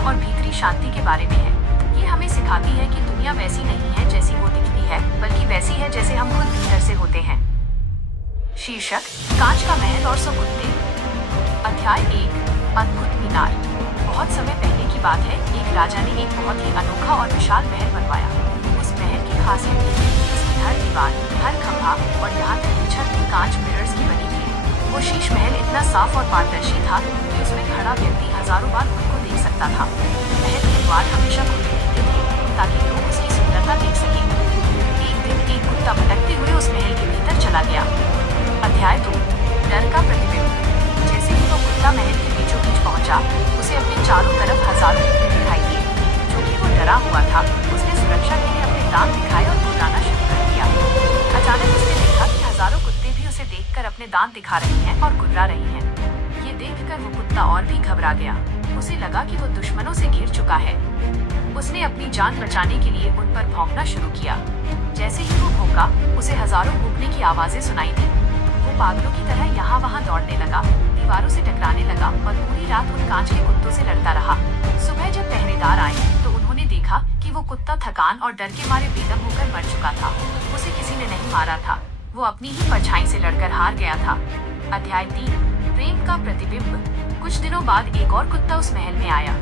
और भीतरी शांति के बारे में है। ये हमें सिखाती है कि दुनिया वैसी नहीं है जैसी वो दिखती है, बल्कि वैसी है जैसे हम खुद भीतर से होते हैं। शीर्षक: कांच का महल और 100 कुत्ते। अध्याय 1: अद्भुत मीनार। बहुत समय पहले की बात है, एक राजा ने एक बहुत ही अनोखा और विशाल महल बनवाया। उस महल की खासियत ये थी कि उसकी हर दीवार, हर खंभा और यहाँ तक कि छत भी कांच मिरर्स की बनी थी। वो शीश महल इतना साफ और पारदर्शी था कि उसमें खड़ा व्यक्ति हजारों बार खुद को देख सकता था। महल के द्वार हमेशा खुले रहते थे ताकि लोग उसकी सुंदरता देख सकें। एक दिन एक कुत्ता भटकते हुए उस महल के भीतर चला गया। अध्याय 2: डर का प्रतिबिंब। जैसे ही वो कुत्ता महल के बीचों बीच पहुंचा, उसे अपने चारों तरफ हजारों कुत्ते दिखाई दिए। क्योंकि वो डरा हुआ था, उसने सुरक्षा के लिए अपने दांत दिखाए और गुर्राना शुरू कर दिया। अचानक उसने देखा कि हजारों कुत्ते भी उसे देखकर अपने दांत दिखा रहे हैं और गुर्रा रहे हैं। ये देखकर वो कुत्ता और भी घबरा गया। उसे लगा कि वो दुश्मनों से घिर चुका है। उसने अपनी जान बचाने के लिए उन पर भौंकना शुरू किया। जैसे ही वो भौंका, उसे हजारों भौंकने की आवाजें सुनाई दी। वो पागलों की तरह यहाँ वहाँ दौड़ने लगा, दीवारों से टकराने लगा और पूरी रात उन कांच के कुत्तों से लड़ता रहा। सुबह जब पहरेदार आए तो उन्होंने देखा कि वो कुत्ता थकान और डर के मारे बेदम होकर मर चुका था। उसे किसी ने नहीं मारा था, वो अपनी ही परछाई से लड़कर हार गया था। अध्याय 3: प्रेम का प्रतिबिंब। कुछ दिनों बाद एक और कुत्ता उस महल में आया।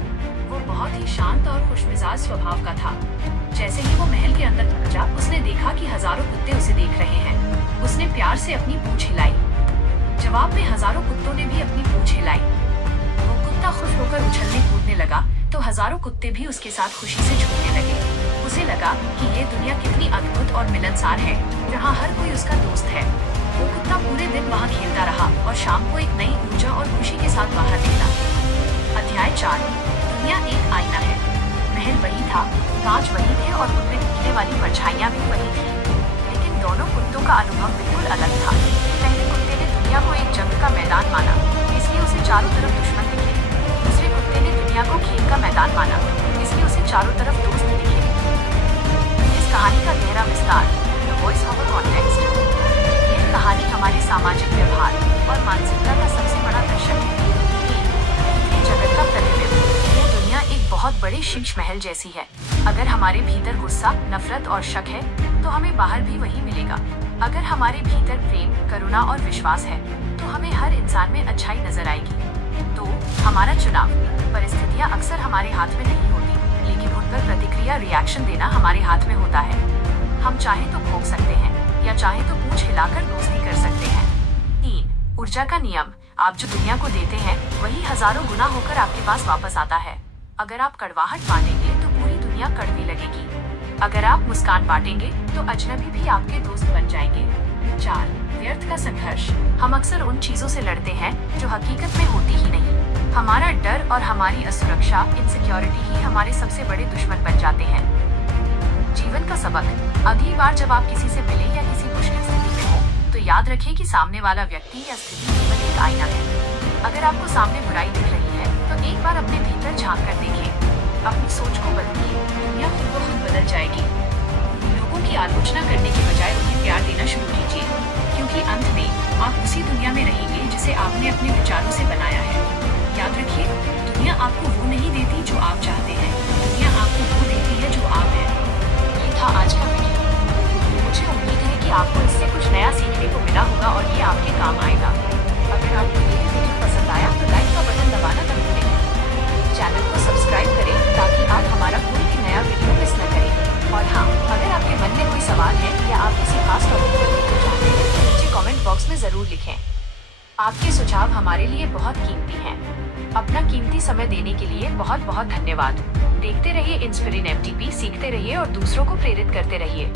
वो बहुत ही शांत और खुशमिजाज स्वभाव का था। जैसे ही वो महल के अंदर पहुंचा, उसने देखा कि हजारों कुत्ते उसे देख रहे हैं। उसने प्यार से अपनी पूंछ हिलाई। जवाब में हजारों कुत्तों ने भी अपनी पूंछ हिलाई। वो कुत्ता खुश होकर उछलने कूदने लगा तो हजारों कुत्ते भी उसके साथ खुशी से झूमने लगे। उसे लगा कि ये दुनिया कितनी अद्भुत और मिलनसार है, जहाँ हर कोई उसका दोस्त है। वो कुत्ता पूरे दिन वहाँ खेलता रहा और शाम को एक नई ऊर्जा और खुशी के साथ बाहर निकला। अध्याय 4: दुनिया एक आईना है। महल वही था, कांच वही थे और उनमें दिखने वाली परछाइयां भी वही थी, लेकिन दोनों कुत्तों का अनुभव बिल्कुल अलग था। पहले कुत्ते ने दुनिया को एक जंग का मैदान माना, इसलिए उसे चारों तरफ दुश्मन दिखे। दूसरे कुत्ते ने दुनिया को खेल का मैदान माना, इसलिए उसे चारों तरफ दोस्त दिखे। इस कहानी का गहरा विस्तार: the voice of a context. यह कहानी हमारे सामाजिक व्यवहार और मानसिकता का सबसे बड़ा दर्शक है। जगत का प्रतिबिंब। यह दुनिया एक बहुत बड़े शीश महल जैसी है। अगर हमारे भीतर गुस्सा, नफरत और शक है, तो हमें बाहर भी वही मिलेगा। अगर हमारे भीतर प्रेम, करुणा और विश्वास है, तो हमें हर इंसान में अच्छाई नजर आएगी। तो हमारा चुनाव। परिस्थितियाँ अक्सर हमारे हाथ में नहीं होती, लेकिन उन पर प्रतिक्रिया, रिएक्शन देना हमारे हाथ में होता है। हम चाहे तो भोग सकते हैं या चाहे तो पूंछ हिलाकर दोस्ती कर सकते हैं। 3. ऊर्जा का नियम। आप जो दुनिया को देते हैं, वही हजारों गुना होकर आपके पास वापस आता है। अगर आप कड़वाहट बांटेंगे तो पूरी दुनिया कड़वी लगेगी। अगर आप मुस्कान बांटेंगे तो अजनबी भी आपके दोस्त बन जाएंगे। 4. व्यर्थ का संघर्ष। हम अक्सर उन चीजों से लड़ते हैं जो हकीकत में होती ही नहीं। हमारा डर और हमारी असुरक्षा, इनसिक्योरिटी ही हमारे सबसे बड़े दुश्मन बन जाते हैं। जीवन का सबक। अगली बार जब आप किसी से मिले या किसी मुश्किल स्थिति में हो, तो याद रखें कि सामने वाला व्यक्ति या स्थिति केवल एक आईना है। अगर आपको सामने बुराई दिख रही है, तो एक बार अपने भीतर झांक कर देखें। अपनी सोच को बदलिए, दुनिया खुद ब खुद बदल जाएगी। लोगों की आलोचना करने के बजाय उन्हें प्यार देना शुरू कीजिए, क्योंकि अंत में आप उसी दुनिया में रहेंगे जिसे आपने अपने विचारों से बनाया है। याद रखिए, दुनिया आपको वो नहीं देती जो आप चाहते हैं, दुनिया आपको वो देती है जो आप हैं। ये था आज का वीडियो। मुझे उम्मीद है कि आपको इससे कुछ नया सीखने को मिला होगा और ये आपके काम आएगा। अगर आपको ये वीडियो पसंद आया तो लाइक का बटन दबाना न भूलें। चैनल को सब्सक्राइब करें ताकि आप हमारा कोई भी नया वीडियो मिस न करें। और हाँ, अगर आपके मन में कोई सवाल है या आप किसी खास टॉपिक पर वीडियो चाहते हैं, तो नीचे कमेंट बॉक्स में जरूर लिखें। आपके सुझाव हमारे लिए बहुत कीमती हैं। अपना कीमती समय देने के लिए बहुत बहुत धन्यवाद। देखते रहिए इंस्पिरिन FTP, सीखते रहिए और दूसरों को प्रेरित करते रहिए।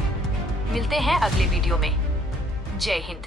मिलते हैं अगले वीडियो में। जय हिंद।